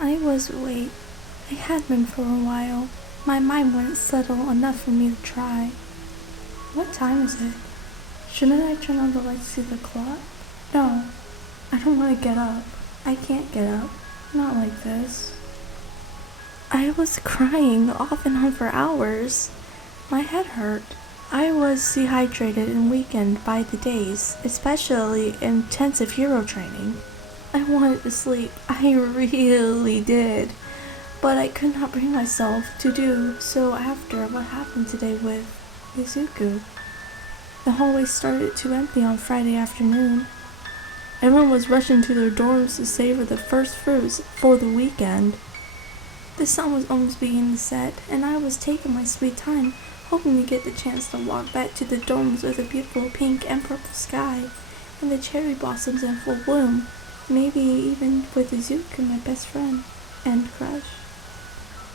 Wait, I had been for a while. My mind wouldn't settle enough for me to try. What time is it? Shouldn't I turn on the lights to see the clock? No, I don't want to get up. I can't get up. Not like this. I was crying off and on for hours. My head hurt. I was dehydrated and weakened by the days, especially intensive hero training. I wanted to sleep. I really did. But I could not bring myself to do so after what happened today with Izuku. The hallway started to empty on Friday afternoon. Everyone was rushing to their dorms to savor the first fruits for the weekend. The sun was almost beginning to set, and I was taking my sweet time, hoping to get the chance to walk back to the dorms with a beautiful pink and purple sky, and the cherry blossoms in full bloom, maybe even with Izuku, my best friend and crush.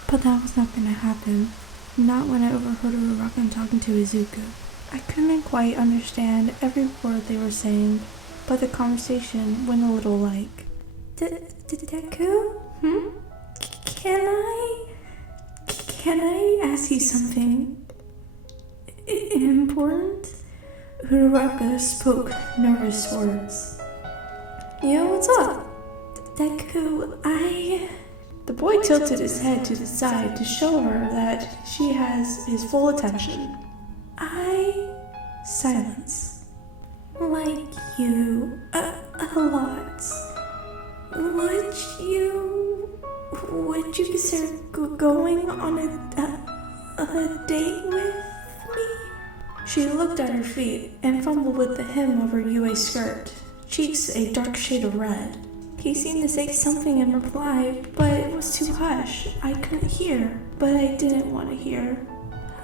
But that was not going to happen. Not when I overheard Uraraka talking to Izuku. I couldn't quite understand every word they were saying, but the conversation went a little like, Deku? Can I ask you something important? Uraraka spoke nervous words. Yeah, what's up? Deku, The boy tilted his head to the side to show her that she has his full attention. Silence. Like you, a lot. Would you consider going on a date with me? She looked at her feet and fumbled with the hem of her UA skirt, cheeks a dark shade of red. He seemed to say something in reply, but it was too hush. I couldn't hear, but I didn't want to hear.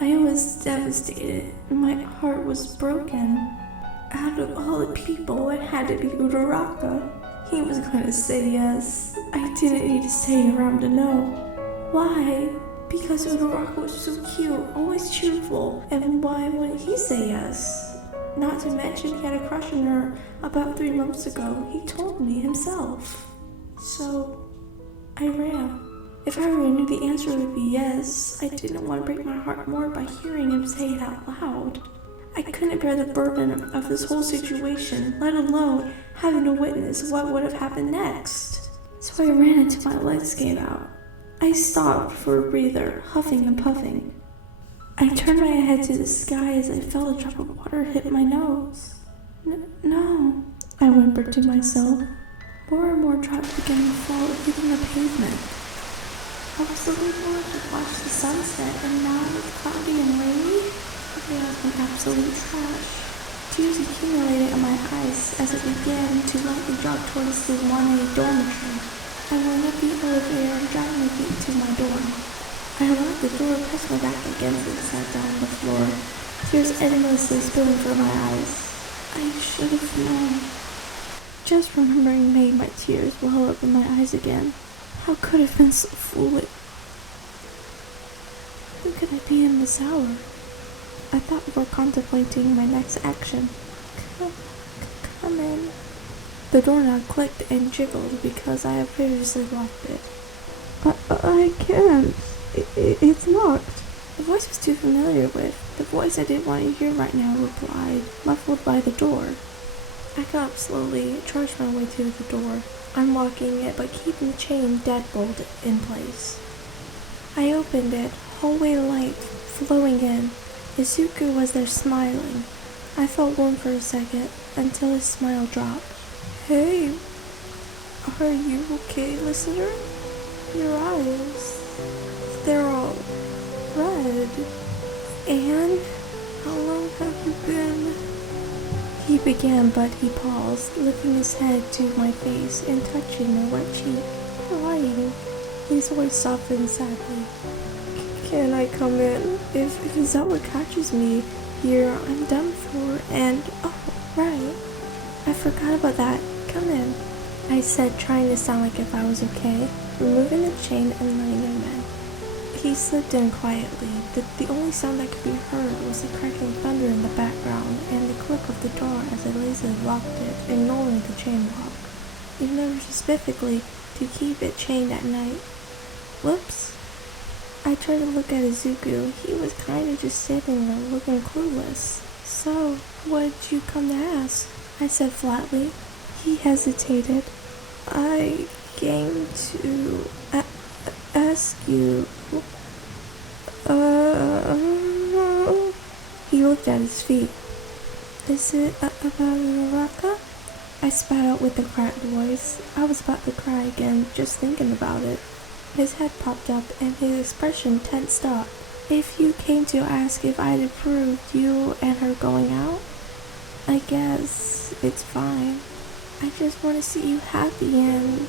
I was devastated. My heart was broken. Out of all the people, it had to be Uraraka. He was going to say yes. I didn't need to stay around to know. Why? Because Uraraka was so cute, always cheerful, and why wouldn't he say yes? Not to mention he had a crush on her about 3 months ago. He told me himself. So, I ran. If I already knew the answer would be yes, I didn't want to break my heart more by hearing him say it out loud. I couldn't bear the burden of this whole situation, let alone having to witness what would have happened next. So I ran until my legs gave out. I stopped for a breather, huffing and puffing. I turned my head to the sky as I felt a drop of water hit my nose. No, I whimpered to myself. More and more drops began to fall, hitting the pavement. I was looking forward to watch the sunset, and now it's cloudy and rainy. It has been absolute trash. Tears accumulated in my eyes as it began to lightly drop towards the 1A dormitory. I went up the elevator and dragged my feet to my dorm. I locked the door, pressed my back against it, and sat down on the floor. Tears endlessly spilling from my eyes. I should have known. Just remembering made my tears well up in my eyes again. How could I have been so foolish? Who could I be in this hour? I thought before contemplating my next action. Come in. The doorknob clicked and jiggled because I had previously locked it. I can't. It's locked. The voice was too familiar with. The voice I didn't want to hear right now replied, muffled by the door. I got up slowly, charged my way to the door, unlocking it but keeping the chain deadbolted in place. I opened it, hallway light flowing in. Izuku was there smiling. I felt warm for a second, until his smile dropped. Hey, are you okay, listener? Your eyes, they're all red. And how long have you been? He began, but he paused, lifting his head to my face and touching my wet cheek. Crying. His voice softened sadly. Can I come in? If is that what catches me here, I'm done for, and oh, right. I forgot about that. Come in, I said, trying to sound like if I was okay, removing the chain and letting him in. He slipped in quietly. The only sound that could be heard was the cracking thunder in the background and the click of the door as I lazily locked it, ignoring the chain lock. He never specifically to keep it chained at night. Whoops. I tried to look at Izuku. He was kinda just sitting there looking clueless. So, what'd you come to ask? I said flatly. He hesitated. I came to ask you. He looked at his feet. Is it about Uraraka? I spat out with a cracked voice. I was about to cry again, just thinking about it. His head popped up and his expression tensed up. If you came to ask if I'd approved you and her going out, I guess it's fine. I just want to see you happy, and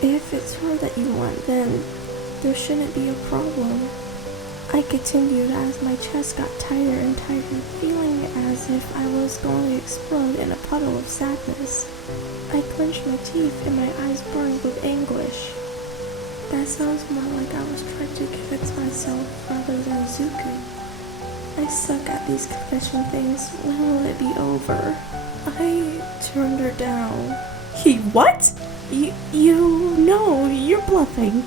if it's her that you want, then there shouldn't be a problem. I continued as my chest got tighter and tighter, feeling as if I was going to explode in a puddle of sadness. I clenched my teeth and my eyes burned with anguish. That sounds more like I was trying to convince myself rather than Izuku. I suck at these confession things. When will it be over? I turned her down. He what? No, you're bluffing.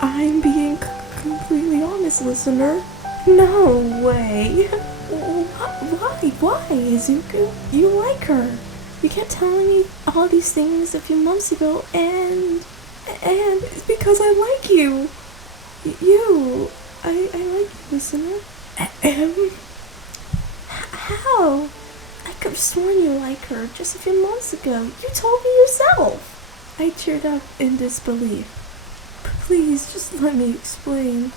I'm being completely honest, listener. No way. Why, Izuku? You like her. You kept telling me all these things a few months ago, and it's because I like you. I like you, listener. How? I could have sworn you like her just a few months ago. You told me yourself. I teared up in disbelief. Please, just let me explain.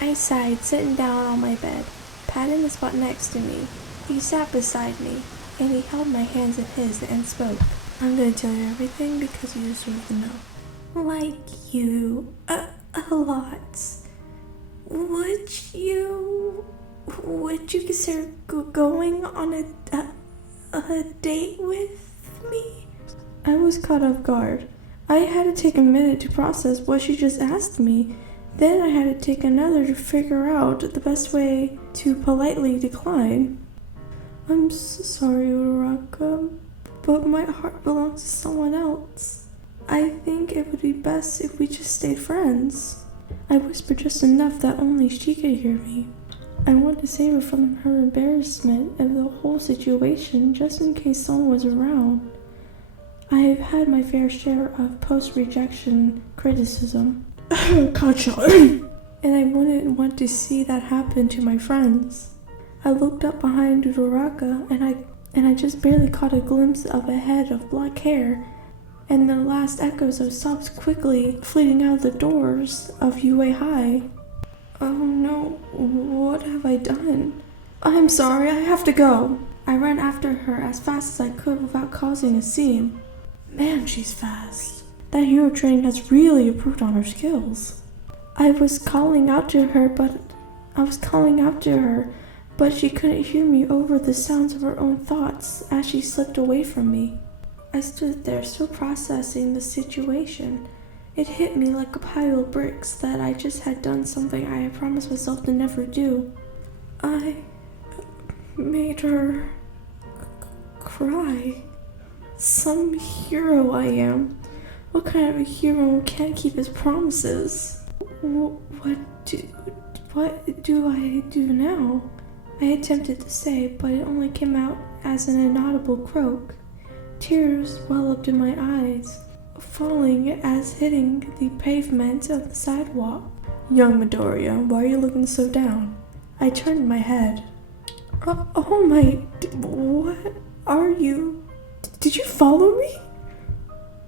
I sighed, sitting down on my bed, patting the spot next to me. He sat beside me, and he held my hands in his and spoke. I'm going to tell you everything because you deserve to know. Like you, a lot. Would you consider going on a date with me? I was caught off guard. I had to take a minute to process what she just asked me. Then I had to take another to figure out the best way to politely decline. I'm sorry, Uraraka, but my heart belongs to someone else. I think it would be best if we just stayed friends. I whispered just enough that only she could hear me. I wanted to save her from her embarrassment of the whole situation just in case someone was around. I have had my fair share of post-rejection criticism. Gotcha. And I wouldn't want to see that happen to my friends. I looked up behind Uraraka and I just barely caught a glimpse of a head of black hair and the last echoes of sobs quickly fleeting out the doors of UA High. Oh no, what have I done? I'm sorry, I have to go. I ran after her as fast as I could without causing a scene. Man, she's fast. That hero training has really improved on her skills. I was calling out to her, but she couldn't hear me over the sounds of her own thoughts as she slipped away from me. I stood there, still processing the situation. It hit me like a pile of bricks that I just had done something I had promised myself to never do. I made her cry. Some hero I am. What kind of a hero can't keep his promises? What do I do now? I attempted to say, but it only came out as an inaudible croak. Tears welled in my eyes, falling as hitting the pavement of the sidewalk. Young Midoriya, why are you looking so down? I turned my head. Oh my, what are you? Did you follow me?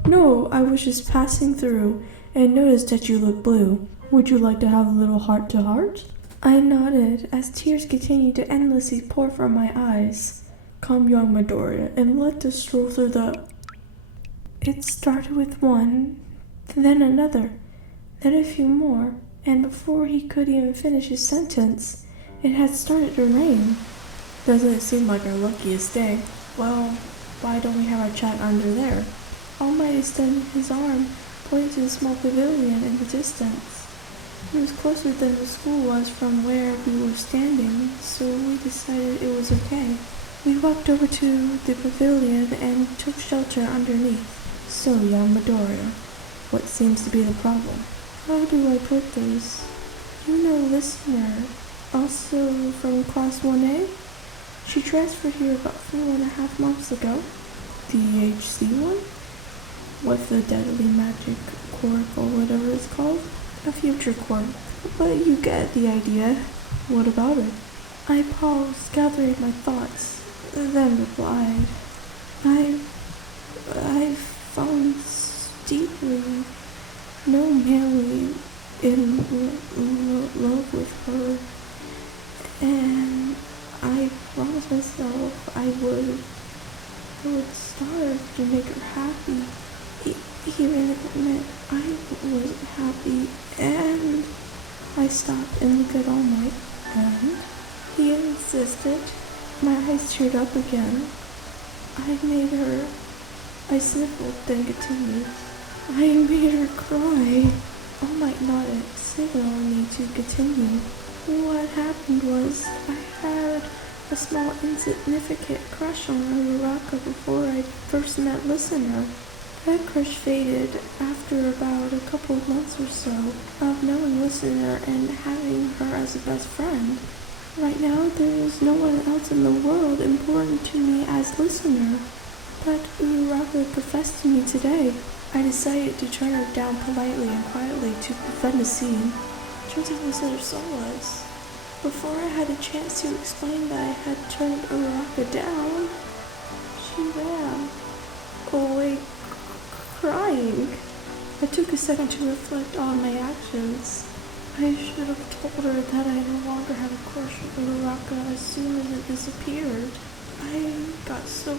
No, I was just passing through and noticed that you look blue. Would you like to have a little heart-to-heart? I nodded as tears continued to endlessly pour from my eyes. Come, young Midoriya, and let us stroll through the... It started with one, then another, then a few more, and before he could even finish his sentence, it had started to rain. Doesn't it seem like our luckiest day? Well, why don't we have our chat under there? All Might extended his arm, pointing to the small pavilion in the distance. It was closer than the school was from where we were standing, so we decided it was okay. We walked over to the pavilion and took shelter underneath. So, young Midoriya, What seems to be the problem? How do I put this? You know Listener, also from Class 1A? She transferred here about 4.5 months ago. The HC one? With the deadly magic quirk or whatever it's called? A future quirk. But you get the idea. What about it? I paused, gathering my thoughts, then replied, I've fallen deeply, no merely in love with her, and I promised myself I would starve to make her happy, even if it meant I wasn't happy, and I stopped and looked at All Might, and he insisted. My eyes teared up again. I sniffled, then continued. I made her cry. All Might nodded, signaling me to continue. What happened was, I had a small insignificant crush on Uraraka before I first met Listener. That crush faded after about a couple of months or so of knowing Listener and having her as a best friend. Right now, there is no one else in the world important to me as Listener, but Uraraka professed to me today. I decided to turn her down politely and quietly to prevent a scene. Turns out Listener so was. Before I had a chance to explain that I had turned Uraraka down, she ran away crying. I took a second to reflect on my actions. I should have told her that I no longer had a crush on Uraraka as soon as it disappeared. I got so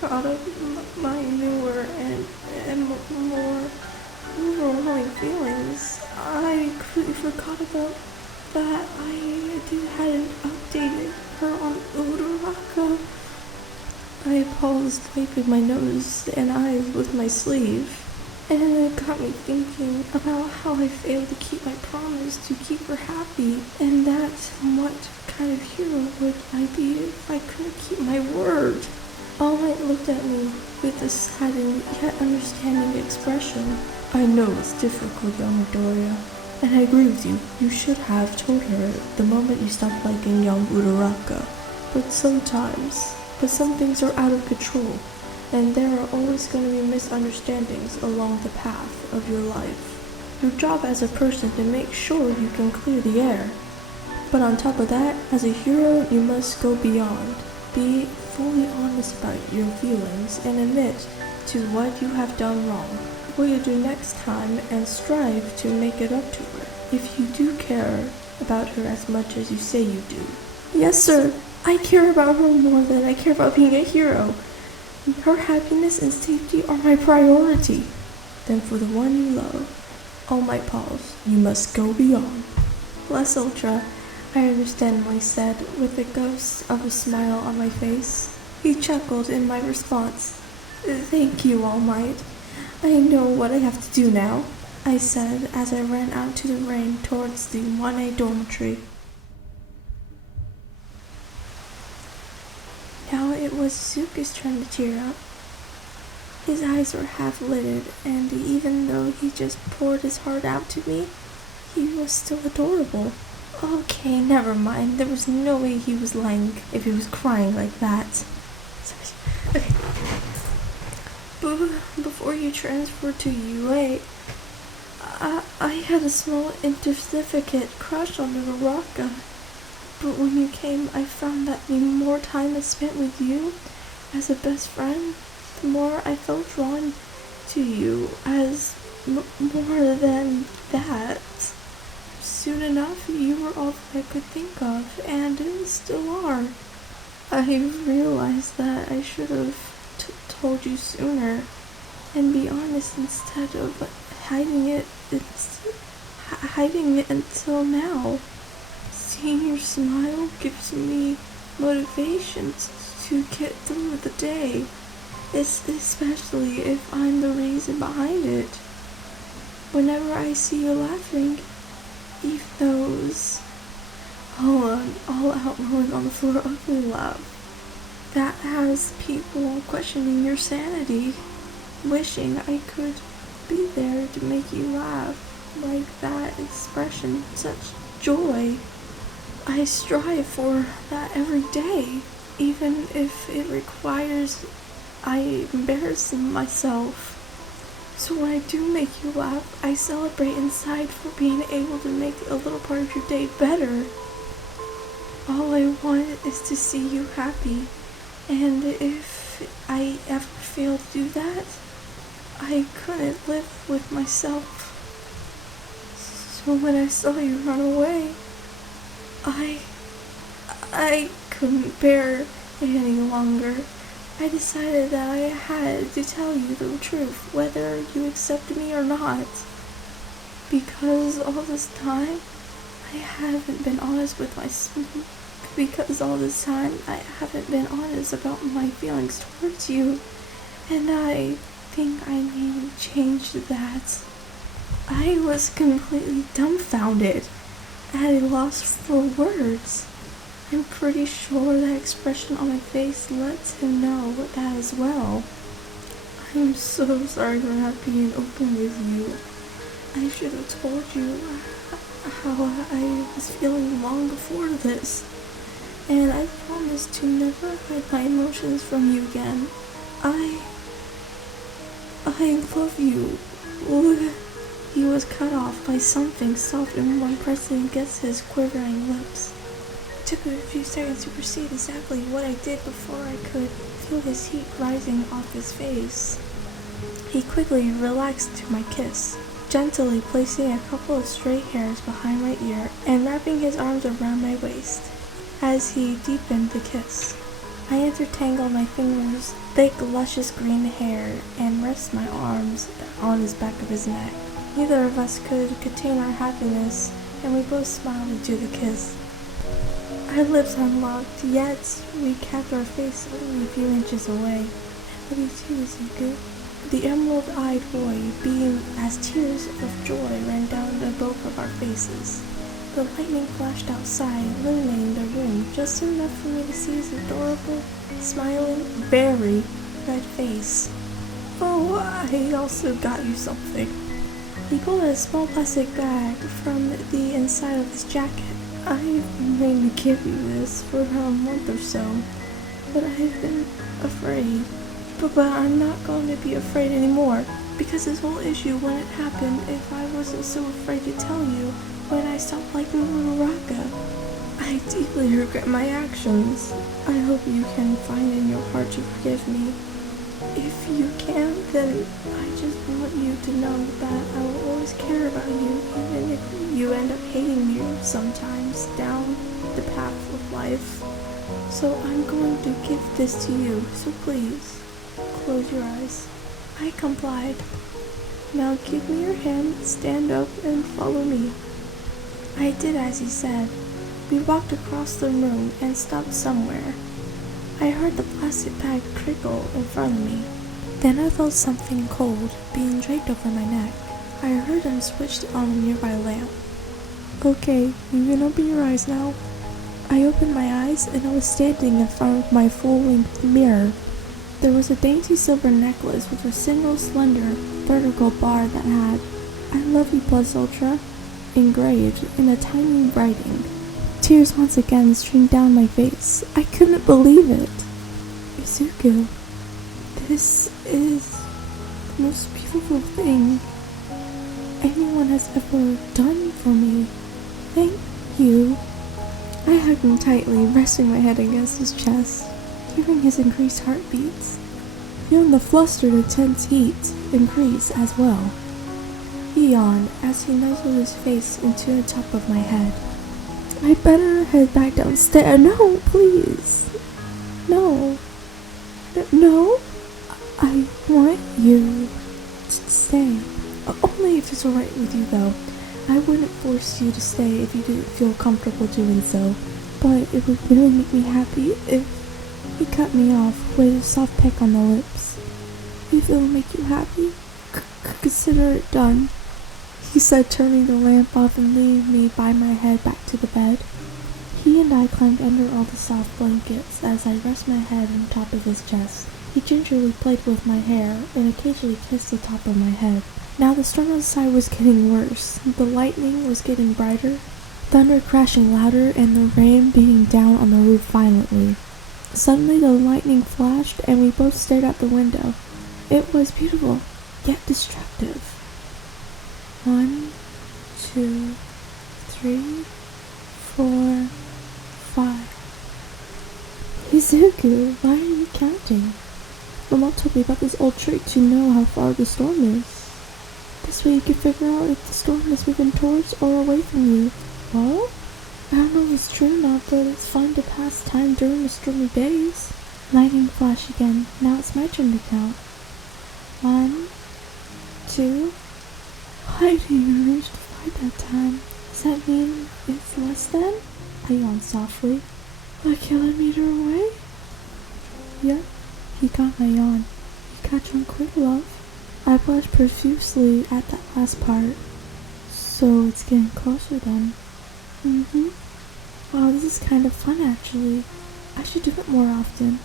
caught up in my newer and more overwhelming feelings. I completely forgot about that hadn't updated her on Uraraka. I paused, wiping my nose and eyes with my sleeve, and it got me thinking about how I failed to keep my promise to keep her happy, and that's what kind of hero would I be if I couldn't keep my word. All Might looked at me with a saddened yet understanding expression. I know it's difficult, young Midoriya, and I agree with you. You should have told her the moment you stopped liking young Uraraka. But some things are out of control, and there are always going to be misunderstandings along the path of your life. Your job as a person to make sure you can clear the air. But on top of that, as a hero, you must go beyond. Be fully honest about your feelings and admit to what you have done wrong, what you do next time, and strive to make it up to her, if you do care about her as much as you say you do. Yes, sir. I care about her more than I care about being a hero. Her happiness and safety are my priority. Then for the one you love, All Might pause, you must go beyond. Bless Ultra, I understandingly said, with a ghost of a smile on my face. He chuckled in my response. Thank you, All Might. I know what I have to do now, I said as I ran out to the rain towards the 1A dormitory. Now it was Izuku's turn to tear up. His eyes were half-lidded, and even though he just poured his heart out to me, he was still adorable. Okay, never mind. There was no way he was lying if he was crying like that. Okay. Before you transferred to UA, I had a small insignificant crush on Uraraka. But when you came, I found that the more time I spent with you as a best friend, the more I felt drawn to you as more than that. Soon enough, you were all that I could think of, and still are. I realized that I should have told you sooner, and be honest instead of hiding it until now. Seeing your smile gives me motivation to get through the day, especially if I'm the reason behind it. Whenever I see you laughing, even those all-out rolling on the floor ugly laugh, that has people questioning your sanity, wishing I could be there to make you laugh. Like that expression, such joy. I strive for that every day, even if it requires I embarrass myself. So when I do make you laugh, I celebrate inside for being able to make a little part of your day better. All I want is to see you happy, and if I ever fail to do that, I couldn't live with myself. So when I saw you run away, I couldn't bear it any longer. I decided that I had to tell you the truth, whether you accepted me or not. Because all this time, I haven't been honest with myself. Because all this time, I haven't been honest about my feelings towards you. And I think I need to change that. I was completely dumbfounded, at a loss for words. I'm pretty sure that expression on my face lets him know that as well. I'm so sorry for not being open with you. I should have told you how I was feeling long before this. And I promise to never hide my emotions from you again. I love you. He was cut off by something soft and warm pressing against his quivering lips. It took a few seconds to perceive exactly what I did before I could feel his heat rising off his face. He quickly relaxed to my kiss, gently placing a couple of straight hairs behind my ear and wrapping his arms around my waist. As he deepened the kiss, I intertangled my fingers, thick, luscious green hair, and rested my arms on his back of his neck. Neither of us could contain our happiness, and we both smiled into the kiss. Our lips unlocked, yet we kept our face only a few inches away. I love you too, Izuku. The emerald-eyed boy beamed as tears of joy ran down both of our faces. The lightning flashed outside, illuminating the room just enough for me to see his adorable, smiling, very red face. Oh, I also got you something. He pulled a small plastic bag from the inside of his jacket. I've been waiting to give you this for about a month or so, but I've been afraid. But I'm not going to be afraid anymore, because this whole issue wouldn't happen if I wasn't so afraid to tell you when I stopped liking Uraraka. I deeply regret my actions. I hope you can find in your heart to forgive me. If you can't, then I just want you to know that I will always care about you, even if you end up hating me sometimes down the path of life. So I'm going to give this to you, so please, close your eyes. I complied. Now give me your hand, stand up, and follow me. I did as he said. We walked across the room and stopped somewhere. I heard the plastic bag crinkle in front of me. Then I felt something cold being draped over my neck. I heard him switch on a nearby lamp. Okay, you can open your eyes now. I opened my eyes and I was standing in front of my full-length mirror. There was a dainty silver necklace with a single slender vertical bar that had "I love you plus ultra" engraved in a tiny writing. Tears once again streamed down my face. I couldn't believe it. Izuku, this is the most beautiful thing anyone has ever done for me. Thank you. I hugged him tightly, resting my head against his chest, hearing his increased heartbeats, feeling the flustered, tense heat increase as well. He yawned as he nuzzled his face into the top of my head. I better head back downstairs. No, please. No. No. I want you to stay. Only if it's alright with you, though. I wouldn't force you to stay if you didn't feel comfortable doing so. But it would really make me happy if you cut me off with a soft peck on the lips. If it'll make you happy, consider it done. He said, turning the lamp off and leading me by my head back to the bed. He and I climbed under all the soft blankets as I rested my head on top of his chest. He gingerly played with my hair and occasionally kissed the top of my head. Now the storm outside was getting worse. The lightning was getting brighter, thunder crashing louder, and the rain beating down on the roof violently. Suddenly the lightning flashed, and we both stared out the window. It was beautiful, yet destructive. 1, 2, 3, 4, 5. Izuku, why are you counting? My mom told me about this old trick to know how far the storm is. This way you can figure out if the storm is moving towards or away from you. Well, I don't know if it's true or not, but it's fun to pass time during the stormy days. Lightning flash again. Now it's my turn to count. 1, 2. Why do you reach to 5 that time? Does that mean it's less than? I yawned softly. Like kilometer away? Yep, he got my yawn. You catch on quick, love. I blushed profusely at that last part. So it's getting closer then. Wow, this is kind of fun actually. I should do it more often.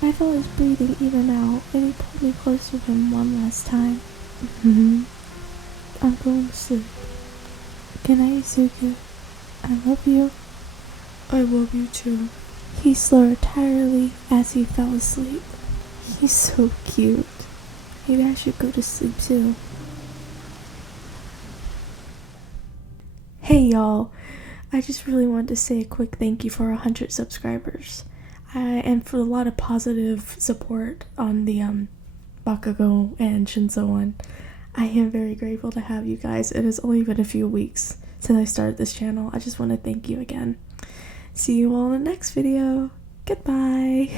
I felt his breathing even out, and he pulled me closer to him one last time. I'm going to sleep. Good night, Izuku. I love you. I love you too. He slurred tiredly as he fell asleep. He's so cute. Maybe I should go to sleep too. Hey y'all, I just really wanted to say a quick thank you for 100 subscribers. And for a lot of positive support on the Bakugo and Shinzo one. I am very grateful to have you guys. It has only been a few weeks since I started this channel. I just want to thank you again. See you all in the next video. Goodbye.